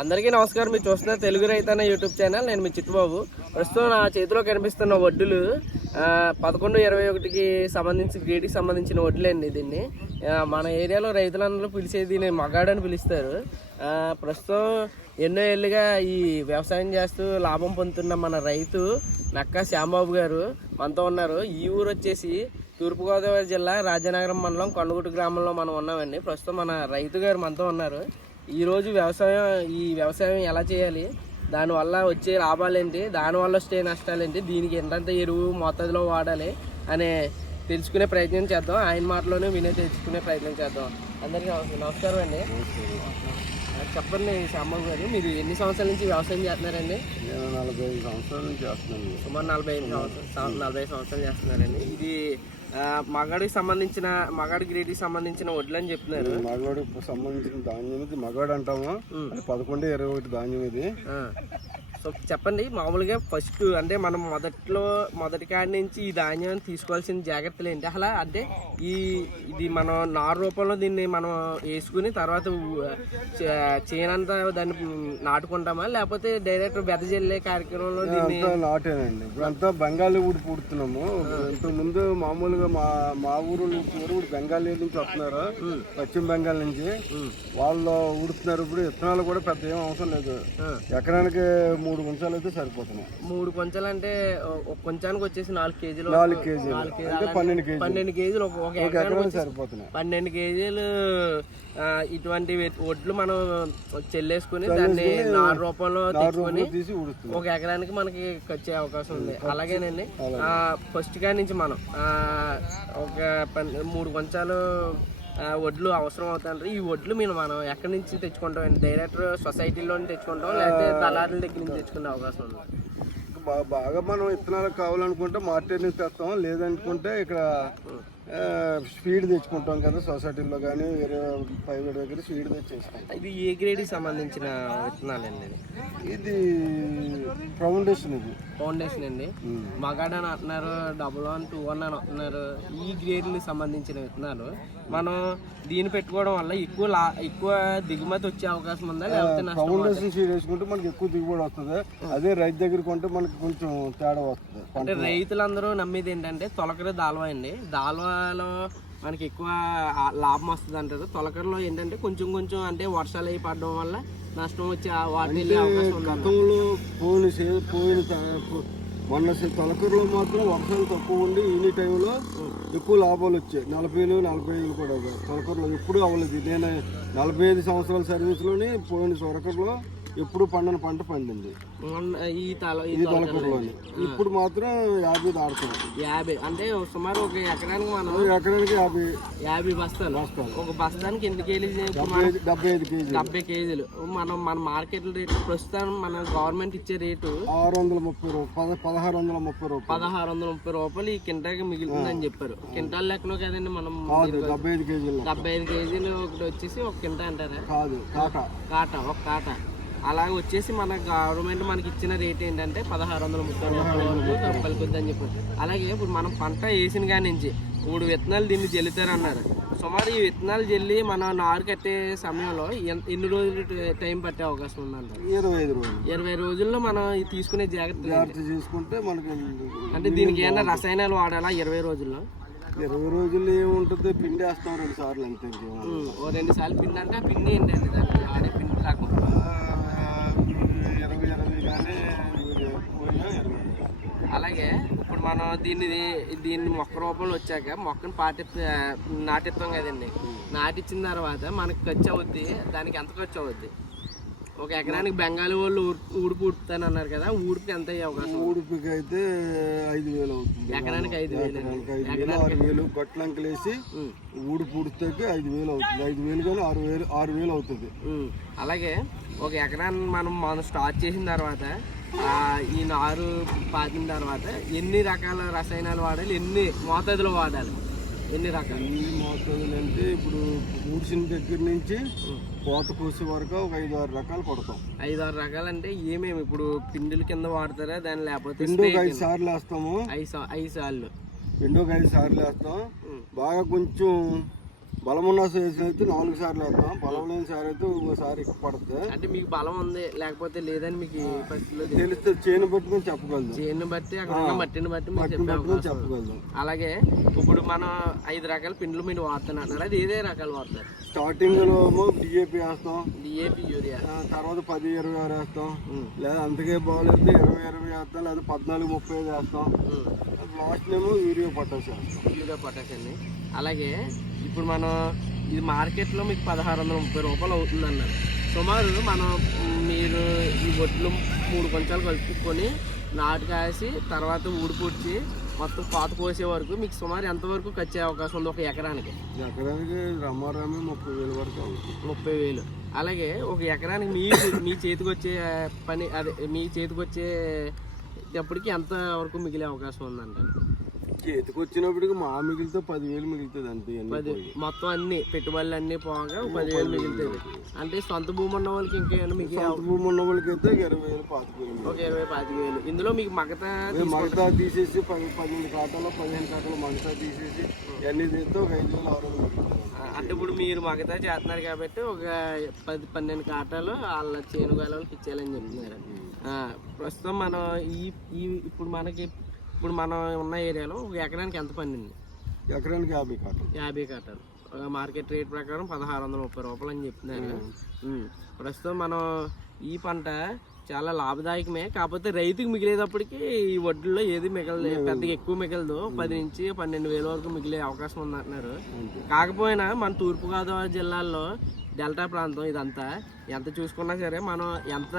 అందరికీ నమస్కారం. మీరు చూస్తున్న తెలుగు రైతన్న యూట్యూబ్ ఛానల్. నేను మీ చిట్టుబాబు. ప్రస్తుతం నా చేతిలో కనిపిస్తున్న వడ్డులు పదకొండు ఇరవై ఒకటికి సంబంధించి గ్రేడ్కి సంబంధించిన వడ్లండి దీన్ని. మన ఏరియాలో రైతులందరూ పిలిచేది దీన్ని మగాడు అని పిలుస్తారు. ప్రస్తుతం ఎన్నో ఏళ్ళుగా ఈ వ్యవసాయం చేస్తూ లాభం పొందుతున్న మన రైతు నక్కా శ్యాంబాబు గారు మనతో ఉన్నారు. ఈ ఊరు వచ్చేసి తూర్పుగోదావరి జిల్లా రాజనగరం మండలం కొండగుట్టు గ్రామంలో మనం ఉన్నామండి. ప్రస్తుతం మన రైతు గారు మనతో ఉన్నారు. ఈరోజు వ్యవసాయం ఈ వ్యవసాయం ఎలా చేయాలి? దానివల్ల వచ్చే లాభాలు ఏంటి దానివల్ల వచ్చే నష్టాలు ఏంటి దీనికి ఎంతంత ఎరువు మోతాదులో వాడాలి? అనే తెలుసుకునే ప్రయత్నం చేద్దాం. ఆయన మాటలోనే వినే తెలుసుకునే ప్రయత్నం చేద్దాం. అందరికీ నమస్- నమస్కారం అండి. చెప్పండి శ్యామబాబు గారు మీరు ఎన్ని సంవత్సరాల నుంచి వ్యవసాయం చేస్తున్నారండి? నేను నలభై ఐదు సంవత్సరాల నుంచి చేస్తున్నాను. సుమారు నలభై ఐదు సంవత్సరాలు నలభై ఐదు సంవత్సరాలు చేస్తున్నారండి. ఇది మగాడికి సంబంధించిన మగాడి గ్రేడ్కి సంబంధించిన వడ్లు అని చెప్తున్నారు. మగవాడికి సంబంధించిన ధాన్యం ఇది మగవాడు అంటాము. పదకొండు ఇరవై ఒకటి ధాన్యం ఇది. సో చెప్పండి మామూలుగా ఫస్ట్ అంటే మనం మొదట్లో మొదటి కాడి నుంచి ఈ ధాన్యం తీసుకోవాల్సిన జాగ్రత్తలు ఏంటి? అసలు అంటే ఈ ఇది మనం నారు రూపంలో దీన్ని మనం వేసుకుని తర్వాత చేనంతా దాన్ని నాటుకుంటామా? లేకపోతే డైరెక్ట్ బెదజల్లే కార్యక్రమంలో దీన్ని నాటేనండి. ఇప్పుడు అంతా బెంగాలీ ఊడి పుడుతున్నాము. ఇంతకు ముందు మామూలుగా మా మా ఊరు ఊరు బెంగాలీ నుంచి వస్తున్నారు. పశ్చిమ బెంగాల్ నుంచి. వాళ్ళు ఉడుతున్నారు ఇప్పుడు. విత్తనాలు కూడా పెద్ద ఏం అవసరం లేదు. ఎకరానికి మూడు గుంచాలు అయితే సరిపోతున్నాయి. మూడు కొంచెలు అంటే ఒక కొంచానికి వచ్చేసి నాలుగు కేజీలు నాలుగు కేజీలు. నాలుగు అంటే పన్నెండు కేజీలు. పన్నెండు కేజీలు ఒక ఎకరానికి వచ్చేసి సరిపోతున్నాయి. పన్నెంండు కేజీలు ఇటువంటి వడ్లు మనం చెల్లేసుకుని దాన్ని నారు రూపంలో తెచ్చుకొని తీసి ఉడుస్తున్నాయి ఒక ఎకరానికి మనకి వచ్చే అవకాశం ఉంది. అలాగేనండి. ఆ, ఫస్ట్ కాడి నుంచి మనం ఒక మూడు కొంచాలు వడ్లు అవసరం అవుతాయి ఈ వడ్లు మీరు మనం ఎక్కడి నుంచి తెచ్చుకుంటాం? డైరెక్ట్ సొసైటీలో తెచ్చుకుంటాం లేకపోతే దళారుల దగ్గర నుంచి తెచ్చుకునే అవకాశం ఉంది? బాగా మనం విత్తనాలు కావాలనుకుంటే మార్కెట్ నుంచి తెస్తాం లేదనుకుంటే ఇక్కడ స్పీడ్ తెచ్చుకుంటాం కదా సొసైటీలో కానీ వేరే ప్రైవేట్ దగ్గర స్పీడ్ తెచ్చేస్తాం. ఇది ఏ గ్రేడ్కి సంబంధించిన విత్తనాలండి ఇది? ఇది ఫౌండేషన్ ఇది. ఫౌండేషన్ అండి? ఉమ్. మగాడ్ అని అంటున్నారు డబుల్ వన్ టూ వన్ అని అంటున్నారు. ఈ గ్రేడ్కి సంబంధించిన విత్తనాలు మనం దీన్ని పెట్టుకోవడం వల్ల ఎక్కువ లా ఎక్కువ దిగుమతి వచ్చే అవకాశం ఉందా? లేకపోతే నష్టం ఫౌండేషన్ సీడ్ వేసుకుంటే మనకి ఎక్కువ దిగుబడి వస్తుంది. అదే రైతు దగ్గర కొంటే మనకి కొంచెం తేడా వస్తుంది అంటే రైతులందరూ నమ్మేది ఏంటంటే తొలకరి దాల్వా అండి. దాల్వాలో మనకి ఎక్కువ లాభం వస్తుంది అంటారు. తొలకరిలో ఏంటంటే కొంచెం కొంచెం అంటే వర్షాలు అయి పడడం వల్ల నష్టం వచ్చే ఉంది గతంలో పోయిన పోయిన మొన్న సే- మాత్రం వర్షాలు తక్కువ ఉండి ఈ టైంలో ఎక్కువ లాభాలు వచ్చాయి. నలభైలు నలభై ఐదు కూడా. తొలకరులో ఎప్పుడు అవ్వలేదు. నేను నలభై ఐదు సంవత్సరాల సర్వీస్లోని పోయిన తొలకరులో ఎప్పుడు పండని పంట పండింది. ఈ తల తొలకరులోని ఇప్పుడు మాత్రం యాభై దాడుతున్నాం యాభై. అంటే సుమారు ఒక ఎకరానికి మనం ఎకరానికి యాభై యాభై బస్తాలు. బస్తాలు. ఒక బస్తానికి ఎన్ని కేజీలు డెబ్బై ఐదు కేజీ డెబ్బై కేజీలు. మనం మన మార్కెట్ రేట్ ప్రస్తుతం మన గవర్నమెంట్ ఇచ్చే రేటు ఆరు వందల ముప్పై రూపాయలు పద పదహారు వందల ముప్పై రూపాయలు. పదహారు వందల ముప్పై రూపాయలు ఈ కింటాకి మిగులుతుందని చెప్పారు. కింటాల్ లెక్కన కదండి మనం డెబ్బై ఐదు కేజీలు డెబ్బై ఐదు కేజీలు ఒకటి వచ్చేసి ఒక కింట అంటారా? కాదు కాకా కాట ఒక కాట. అలాగే వచ్చేసి మన గవర్నమెంట్ మనకి ఇచ్చిన రేట్ ఏంటంటే పదహారు వందల ముప్పై రూపాయలు రూపాయలు కొద్ది అని చెప్పారు అలాగే ఇప్పుడు మనం పంట వేసిన కాడి నుంచి మూడు విత్తనాలు దీన్ని జల్లుతారు అన్నారు సుమారు ఈ విత్తనాలు జల్లి మన నారు కట్టే సమయంలో ఎన్ని రోజులు టైం పట్టే అవకాశం ఉందంటారు ఇరవై ఐదు రోజులు. ఇరవై రోజుల్లో మనం తీసుకునే? జాగ్రత్త చేసుకుంటే మనకి అంటే దీనికి ఏమైనా రసాయనాలు వాడాలా ఇరవై రోజుల్లో? ఇరవై రోజులు ఏముంటుంది పిండి వేస్తాం రెండు సార్లు అంతే ఓ రెండు సార్లు పిండి అంటే పిండి ఏంటండి దానికి ఆడే పిండి రకం ఆ, ఇరవై ఇరవై కానీ యూరియా యూరియా ఇరవై అలాగే ఇప్పుడు మనం దీన్ని దీన్ని మొక్క రూపంలో వచ్చాక మొక్కను పాటి నాటిస్తాం కదండి. నాటిచ్చిన తర్వాత మనకి ఖర్చు అవుద్ది దానికి ఎంత ఖర్చు అవుద్ది? ఒక ఎకరానికి బెంగాలీ వాళ్ళు ఊడ్- ఊడిపి ఉడుతాను అన్నారు కదా ఊడిపి ఎంత అయ్యే అవకాశం? ఊడిపికి అయితే ఐదు వేలు అవుతుంది. ఎకరానికి ఐదు వేలు ఐదు ఆరు వేలు గట్లంకలు వేసి ఉమ్, ఊడి పుడితే ఐదు వేలు అవుతుంది. ఐదు వేలు కానీ ఆరు వేలు ఆరు వేలు అవుతుంది. అలాగే ఒక ఎకరాన్ని మనం మనం స్టార్ట్ చేసిన తర్వాత ఈ నారు పాతిన తర్వాత ఎన్ని రకాల రసాయనాలు వాడాలి? ఎన్ని మోతాదులో వాడాలి? ఎన్ని రకాలు? ఎన్ని మోతాదులు అంటే ఇప్పుడు ఊడ్చిన దగ్గర నుంచి కోత కోసే వరకు ఒక ఐదు ఆరు రకాలు కొడతాం. ఐదు ఆరు రకాలు అంటే ఏమేమి? ఇప్పుడు పిండిల కింద వాడతారా? దాన్ని లేకపోతే ఐదు సార్లు వేస్తాము. ఐదు ఐదు సార్లు. పిండి ఒక ఐదు సార్లు వేస్తాం. బాగా కొంచెం బలం ఉన్న అయితే నాలుగు సార్లు వేస్తాం బలం లేని సార్ అయితే ఎక్కువ పడుతుంది అంటే మీకు బలం ఉంది లేకపోతే లేదని మీకు. తెలిస్తే చేను బట్టి మేము చేనుని బట్టి అక్కడ ఉన్న మట్టిని బట్టి మేము. చెప్పగలుగుతాం. అలాగే ఇప్పుడు మనం ఐదు రకాల పిండ్లు మీరు వాడుతున్నారు అది ఏదే రకాలు వాడతారు స్టార్టింగ్లో డిఏపి వేస్తాం. DAP urea. తర్వాత పది ఇరవై ఆరు వేస్తాం. లేదా అంతకే బాగాలేదు ఇరవై ఇరవై వేస్తాం లేదా పద్నాలుగు ముప్పై ఐదు వేస్తాం. లాస్ట్ ఏమో యూరియా వేస్తాం. యూరియా పొటాష్ అండి అలాగే ఇప్పుడు మనం ఇది మార్కెట్లో మీకు పదహారు వందల ముప్పై రూపాయలు అవుతుంది అన్నారు సుమారు మనం మీరు ఈ వడ్లు మూడు కొంచాలు కలుపుకొని నాటు కాసి తర్వాత ఊడిపొచ్చి మొత్తం పాత కోసే వరకు మీకు సుమారు ఎంతవరకు అయ్యే అవకాశం ఉంది ఒక ఎకరానికి? ఎకరానికి రమ్మారామి ముప్పై వేల వరకు ముప్పై వేలు. అలాగే ఒక ఎకరానికి మీ మీ చేతికి వచ్చే పని అదే మీ చేతికి వచ్చే ఎప్పటికి ఎంత వరకు మిగిలే అవకాశం ఉందంటారు? చేతికి వచ్చినప్పటికి మా మిగిలితే పదివేలు మిగులుతుంది అంతే పది. మొత్తం అన్ని పెట్టుబడులు అన్ని పోగా పదివేలు మిగులుతుంది అంటే సొంత భూమి ఉన్న వాళ్ళకి ఇంకా ఏమైనా మీకు సొంత భూమి ఉన్న వాళ్ళకి అయితే ఇరవై వేలు పాతిక వేలు. ఒక ఇరవై పాతిక వేలు ఇందులో మీకు మగత మగతా తీసేసి పది పన్నెండు కాటాలు పదిహేను కాటాలు మగతా తీసేసి ఇవన్నీ తీస్తే ఒక ఐదు వేలు ఆరు వేలు. అంటే ఇప్పుడు మీరు మగత చేస్తున్నారు కాబట్టి ఒక పది పన్నెండు కాటాలు వాళ్ళ చేను వాళ్ళకి ఇచ్చేయాలని చెప్తున్నారు ప్రస్తుతం మనం ఈ ఈ ఇప్పుడు మనకి ఇప్పుడు మనం ఉన్న ఏరియాలో ఒక ఎకరానికి ఎంత పండింది? ఎకరానికి యాభై కాటాలు యాభై కాటాలు మార్కెట్ రేట్ ప్రకారం పదహారు వందల ముప్పై రూపాయలు అని చెప్తున్నారు. ప్రస్తుతం మనం ఈ పంట చాలా లాభదాయకమే. కాకపోతే రైతుకి మిగిలేటప్పటికి ఈ వడ్లలో ఏది మిగలదు. పెద్దగా ఎక్కువ మిగలదు. పది నుంచి పన్నెండు వేల వరకు మిగిలే అవకాశం ఉంది అంటున్నారు అంతే. కాకపోయినా మన తూర్పుగోదావరి జిల్లాలో డెల్టా ప్రాంతం ఇదంతా ఎంత చూసుకున్నా సరే మనం ఎంత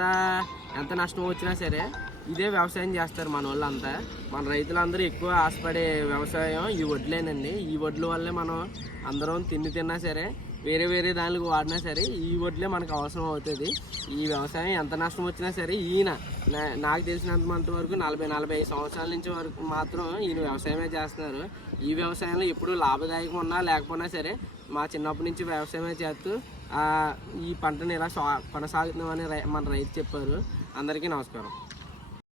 ఎంత నష్టం వచ్చినా సరే ఇదే వ్యవసాయం చేస్తారు మన వాళ్ళంతా. మన రైతులందరూ ఎక్కువ ఆశపడే వ్యవసాయం ఈ వడ్లేనండి. ఈ వడ్ల వల్లే మనం అందరం తిండి తిన్నా సరే వేరే వేరే దానికి వాడినా సరే ఈ వడ్లే మనకు అవసరం అవుతుంది. ఈ వ్యవసాయం ఎంత నష్టం వచ్చినా సరే ఈయన నా- నాకు తెలిసినంత వరకు నలభై నలభై ఐదు సంవత్సరాల నుంచి వరకు మాత్రం ఈయన వ్యవసాయమే చేస్తున్నారు. ఈ వ్యవసాయంలో ఎప్పుడు లాభదాయకం ఉన్నా లేకపోయినా సరే మా చిన్నప్పటి నుంచి వ్యవసాయమే చేస్తూ ఈ పంటను ఇలా సా కొనసాగుతున్నామని రై- మన రైతు చెప్పారు. అందరికీ నమస్కారం.